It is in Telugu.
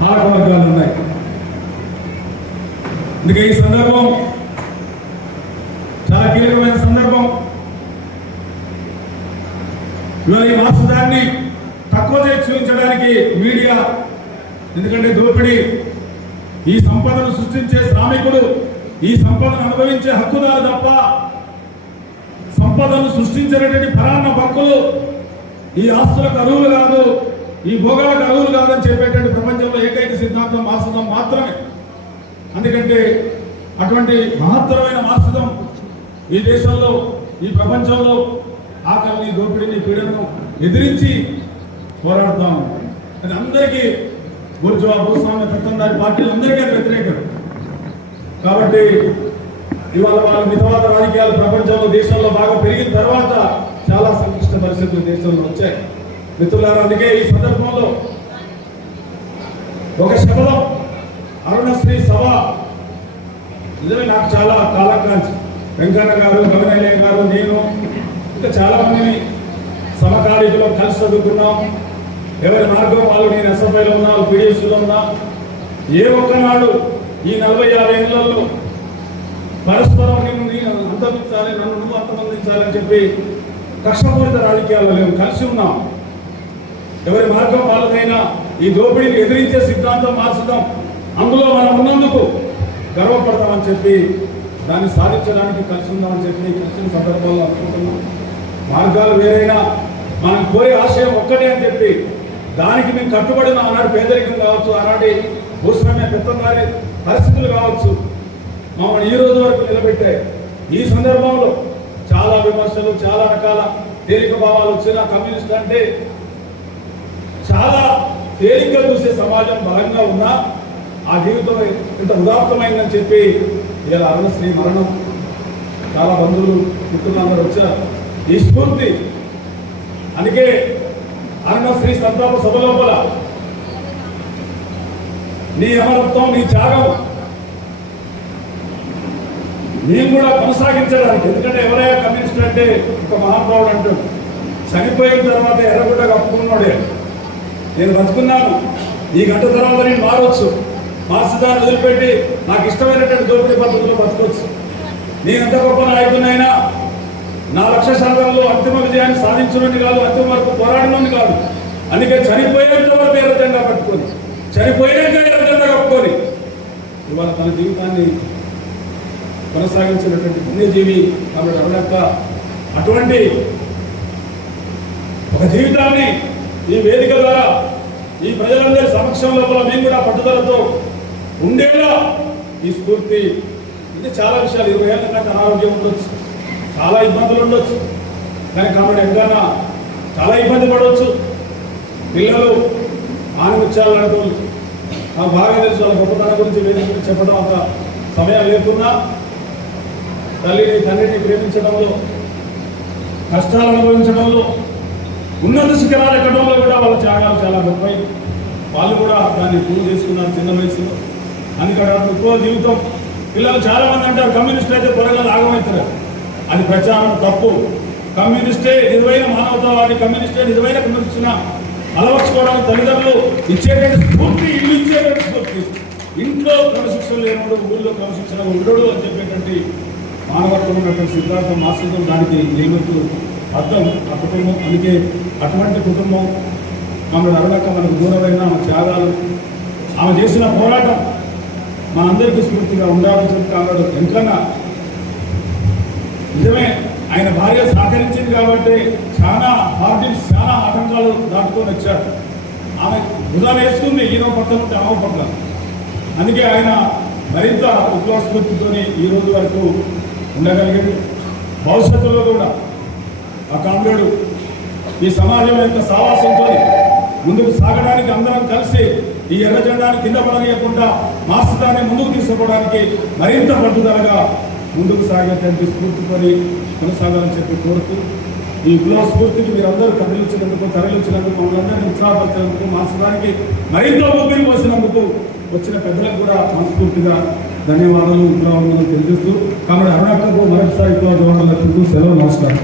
పాఠవర్గాలు ఉన్నాయి అందుకే ఈ సందర్భం చాలా కీలకమైన సందర్భం. ఇవాళ ఈ మాసదాన్ని తక్కువ చేసి చూపించడానికి మీడియా ఎందుకంటే దోపిడీ ఈ సంపదను సృష్టించే శ్రామికుడు ఈ సంపదను అనుభవించే హక్కుదారు తప్ప సంపదను సృష్టించినటువంటి పరాన్న భక్తులు ఈ ఆస్తులకు అరువులు కాదు. ఈ భోగాలకు అరువులు కాదని చెప్పేటువంటి ప్రపంచంలో ఏకైక సిద్ధాంతం మాసదం మాత్రమే. ఎందుకంటే అటువంటి మహత్తరమైన మాసదం ఈ దేశంలో ఈ ప్రపంచంలో ఆకలిని దోపిడీని పీడను ఎదిరించి పోరాడుతాం అది అందరికీ బుర్జువా భూస్వామ్య పెత్తందారి పార్టీలు అందరికీ వ్యతిరేకం. కాబట్టి ఇవాళ వాళ్ళ మితవాద రాజకీయాలు ప్రపంచంలో దేశంలో బాగా పెరిగిన తర్వాత చాలా సంక్లిష్ట పరిస్థితులు దేశంలో వచ్చాయి. మిత్రులారా అందుకే ఈ సందర్భంలో ఒక శబదం అరుణశ్రీ సభ. నిజమే నాకు చాలా కాలం కాంచి. వెంకన్న గారు గగనయ్య గారు నేను ఇంకా చాలా మందిని సమకాలీకులో కలిసి చదువుకున్నాం. ఎవరి మార్గం వాళ్ళు నేను ఎస్ఎఫ్ఐలో ఉన్నా పీడిఎస్లో ఉన్నా. ఏ ఒక్కనాడు ఈ నలభై యాభై ఏళ్ళలో పరస్పరం నిన్ను నేను అంతమించాలి నన్ను నువ్వు అంతమందించాలని చెప్పి కష్టపూరిత రాజకీయాల్లో లేవు కలిసి ఉన్నాం. ఎవరి మార్గం వాళ్ళదైనా ఈ దోపిడీని ఎదిరించే సిద్ధాంతం మార్చుదాం. అందులో మనం ఉన్నందుకు గర్వపడతామని చెప్పి దాన్ని సాధించడానికి కలిసి ఉందామని చెప్పి కలిసిన సందర్భంలో అనుకుంటున్నాం. మార్గాలు వేరైనా మనం కోరే ఆశయం ఒక్కటే అని చెప్పి దానికి మేము కట్టుబడిన ఆనాడు పేదరికం కావచ్చు ఆనాటి భూస్వామ్య పెత్తందారి పరిస్థితులు కావచ్చు మమ్మల్ని ఈ రోజు వరకు నిలబెట్టాయి ఈ సందర్భంలో చాలా విమర్శలు చాలా రకాల తేలిక భావాలు వచ్చినా కమ్యూనిస్ట్ అంటే చాలా తేలిగ్గా చూసే సమాజం బలంగా ఉన్నా ఆ జీవితం ఇంత ఉదాత్తమైందని చెప్పి ఇలా అరుణశ్రీ మరణం. చాలా బంధువులు మిత్రులు అందరూ వచ్చారు. ఈ స్ఫూర్తి. అందుకే అరుణశ్రీ సంతాప సభ లోపల నీ అమరత్వం నీ త్యాగం నేను కూడా కొనసాగించడానికి. ఎందుకంటే ఎవరైనా కమ్యూనిస్ట్ అంటే ఒక మహానుభావుడు అంటాడు. చనిపోయిన తర్వాత ఎర్రగుడ్డ కప్పుకున్నాడే. నేను బతుకున్నాను ఈ గంట తర్వాత నేను మారవచ్చు మార్చుదాన్ని వదిలిపెట్టి నాకు ఇష్టమైనటువంటి దోపిడీ పద్ధతిలో బతకొచ్చు. నేను ఎంత గొప్ప నాయకునైనా నా లక్ష్య సాధనలో అంతిమ విజయాన్ని సాధించనుంది కాదు అంతిమ వరకు పోరాడనుంది కాదు. అందుకే చనిపోయేంత వరకు ఎర్రజెండా పట్టుకొని చనిపోయినాక ఎర్రజెండా కప్పుకొని ఇవాళ తన జీవితాన్ని కొనసాగించినటువంటి పుణ్యజీవి కాబట్టి అరుణక్క అటువంటి ఒక జీవితాన్ని ఈ వేదిక ద్వారా ఈ ప్రజలందరి సమక్షంలో కూడా మేము కూడా పట్టుదలతో ఉండేలా ఈ స్ఫూర్తి. ఇది చాలా విషయాలు. ఇరవై ఏళ్ళ కంటే అనారోగ్యం ఉండొచ్చు. చాలా ఇబ్బందులు ఉండొచ్చు. కానీ కాబట్టి ఎక్కడైనా చాలా ఇబ్బంది పడవచ్చు పిల్లలు ఆనందించాలంటూ నాకు బాగా తెలుసు వాళ్ళ గొప్పతనం గురించి వేదిక చెప్పడం అంత సమయం లేకున్నా తల్లిని తండ్రిని ప్రేమించడంలో కష్టాలు అనుభవించడంలో ఉన్నత శిఖరాలు ఎక్కడంలో కూడా వాళ్ళ త్యాగాలు చాలా గొప్పవి. వాళ్ళు కూడా దాన్ని పూజ చేసుకున్నారు చిన్న వయసులో. అందుకని ఎక్కువ జీవితం. పిల్లలు చాలా మంది అంటారు కమ్యూనిస్ట్ అయితే త్వరగా లాగమవుతారు. అది ప్రచారం తప్పు. కమ్యూనిస్టే నిజమైన మానవతావాది కమ్యూనిస్టే నిజమైన కమ్యూనిస్టున అలవర్చుకోవడానికి తల్లిదండ్రులు ఇచ్చేటువంటి స్ఫూర్తి ఇల్లు ఇచ్చేటువంటి స్ఫూర్తి. ఇంట్లో క్రమశిక్షణ లేనుడు ఊళ్ళో క్రమశిక్షణ ఉండడు అని చెప్పేటువంటి మానవత్వం ఉన్నటువంటి సిద్ధాంతం మాస్టర్ దానికి నిలబెట్టు అర్థం ఆ కుటుంబం. అందుకే అటువంటి కుటుంబం ఆమె అరడక మనకు దూరమైన ఆమె త్యాగాలు ఆమె చేసిన పోరాటం మనందరికీ స్ఫూర్తిగా ఉండాలని చెప్పి ఆమె ఎంతగా నిజమే. ఆయన భార్య సహకరించింది కాబట్టి చాలా పార్టీలు చాలా ఆటంకాలు దాటుకొని వచ్చారు ఆమె భుజాలు వేసుకుంది ఈయన పక్కన ఉంటే ఆమె పక్కన. అందుకే ఆయన మరింత విప్లవ స్ఫూర్తితోని ఈ రోజు వరకు ఉండగలిగింది. భవిష్యత్తులో కూడా ఆ కామ్రేడు ఈ సమాజం యొక్క సావాసంతో ముందుకు సాగడానికి అందరం కలిసి ఈ ఎర్ర జెండాను కింద పడనీయకుండా మాస్టాన్ని ముందుకు తీసుకోవడానికి మరింత పట్టుదలగా ముందుకు సాగేటువంటి స్ఫూర్తితోని కొనసాగాలని చెప్పి కోరుతూ ఈ విప్లవ స్ఫూర్తికి మీరందరూ కదిలించినందుకు తరలించినందుకు మమ్మల్ని అందరినీ ఉత్సాహపరిచినందుకు మాస్టానికి మరింత ఊపిరి పోసినందుకు వచ్చిన పెద్దలకు కూడా మనస్ఫూర్తిగా ధన్యవాదాలు విప్లవం తెలియజేస్తూ. కాబట్టి అరుణాకర్కు మరొకసారి విప్లవ జవాన్లకు సెలవు నమస్కారం.